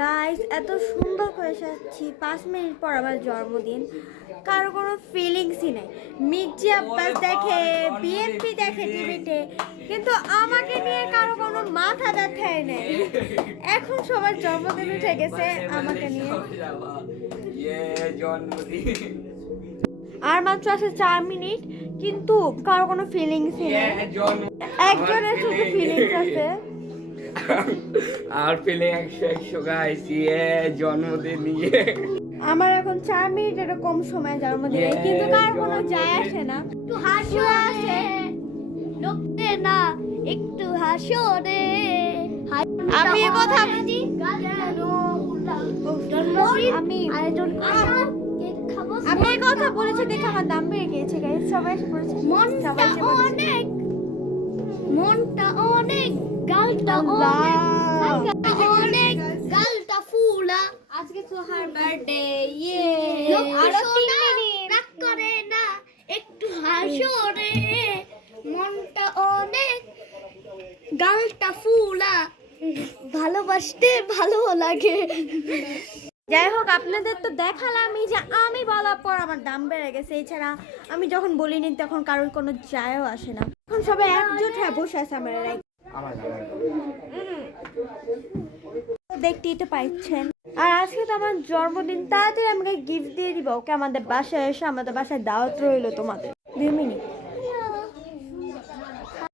Guys এত সুন্দর করে সাজছি, 5 মিনিট পর আমার জন্মদিন, কারো কোনো ফিলিংসই নেই। মির্জি আব্বাস দেখে, বিএনপি দেখে টিভিতে, কিন্তু আমাকে নিয়ে কারো কোনো মাথা ব্যথাই নেই। এখন সবার জন্মদিন উঠে গেছে আমাকে নিয়ে। আর মাত্র আছে 4 মিনিট, কিন্তু কারো কোনো ফিলিংসই নেই। একজনের শুধু ফিলিংস আছে। আর পেলে 100 গাইস জন্মদিন নিয়ে আমার এখন 4 মিনিটেরও কম সময় জন্মদিন, কিন্তু কার কোনো যায় আসে না। একটু হাসিও আসে লোকতে না, একটু হাসো রে। আমি এই কথা আমি এই কথা বলেছি দেখে আমার দাম বেড়ে গিয়েছে গাইস। সবাই এসে পড়েছে, মনটা অনেক গালটা অনেক গালটা ফুলা। আজকে সোহার বার্থডে, আরো 3 মিনিট রাগ করে না, একটু হাসো রে। মনটা অনেক গালটা ফুলা, ভালোবাসতে ভালো লাগে। যাই হোক, আপনাদের তো দেখালামই যে আমি বলার পর আমার দাম বেড়ে গেছে। এছাড়া আমি যখন বলিনি তখন কারোর কোনো যায়ও আসে না। এখন সবাই একজোট হয়ে বসে আছে আমার দেখতেই তো পাচ্ছেন। আর আজকে তো আমার জন্মদিন, তাড়াতাড়ি আমাকে গিফট দিয়ে দিবা। ওকে আমাদের বাসায় এসে, আমাদের বাসায় দাওয়াত রইলো তোমাদের। 2 মিনিট।